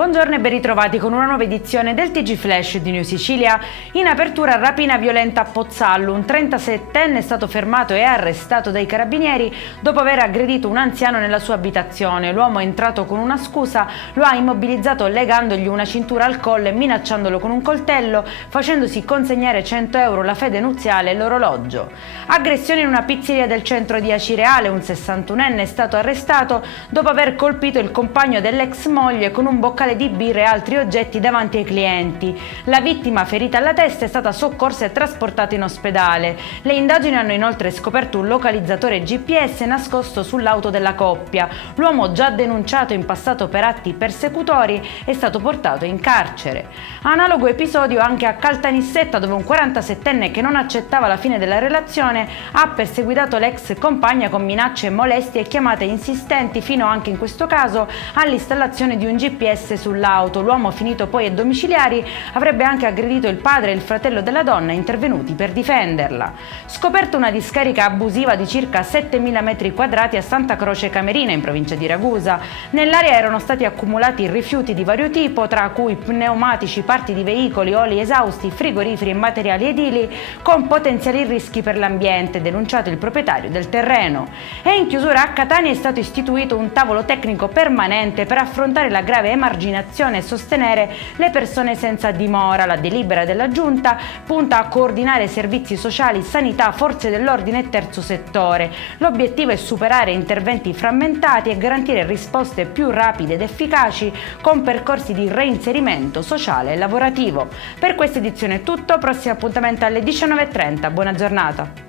Buongiorno e ben ritrovati con una nuova edizione del TG Flash di New Sicilia. In apertura, rapina violenta a Pozzallo. Un 37enne è stato fermato e arrestato dai carabinieri dopo aver aggredito un anziano nella sua abitazione. L'uomo è entrato con una scusa, lo ha immobilizzato legandogli una cintura al collo e minacciandolo con un coltello, facendosi consegnare 100 euro, la fede nuziale e l'orologio. Aggressione in una pizzeria del centro di Acireale. Un 61enne è stato arrestato dopo aver colpito il compagno dell'ex moglie con un boccale di birra e altri oggetti davanti ai clienti. La vittima, ferita alla testa, è stata soccorsa e trasportata in ospedale. Le indagini hanno inoltre scoperto un localizzatore GPS nascosto sull'auto della coppia. L'uomo, già denunciato in passato per atti persecutori, è stato portato in carcere. Analogo episodio anche a Caltanissetta, dove un 47enne che non accettava la fine della relazione ha perseguitato l'ex compagna con minacce, molestie e chiamate insistenti, fino anche in questo caso all'installazione di un GPS sull'auto. L'uomo, finito poi ai domiciliari, avrebbe anche aggredito il padre e il fratello della donna, intervenuti per difenderla. Scoperta una discarica abusiva di circa 7.000 metri quadrati a Santa Croce Camerina, in provincia di Ragusa. Nell'area erano stati accumulati rifiuti di vario tipo, tra cui pneumatici, parti di veicoli, oli esausti, frigoriferi e materiali edili, con potenziali rischi per l'ambiente, denunciato il proprietario del terreno. E in chiusura, a Catania è stato istituito un tavolo tecnico permanente per affrontare la grave emarginazione e sostenere le persone senza dimora. La delibera della Giunta punta a coordinare servizi sociali, sanità, forze dell'ordine e terzo settore. L'obiettivo è superare interventi frammentati e garantire risposte più rapide ed efficaci con percorsi di reinserimento sociale e lavorativo. Per questa edizione è tutto, prossimo appuntamento alle 19:30. Buona giornata.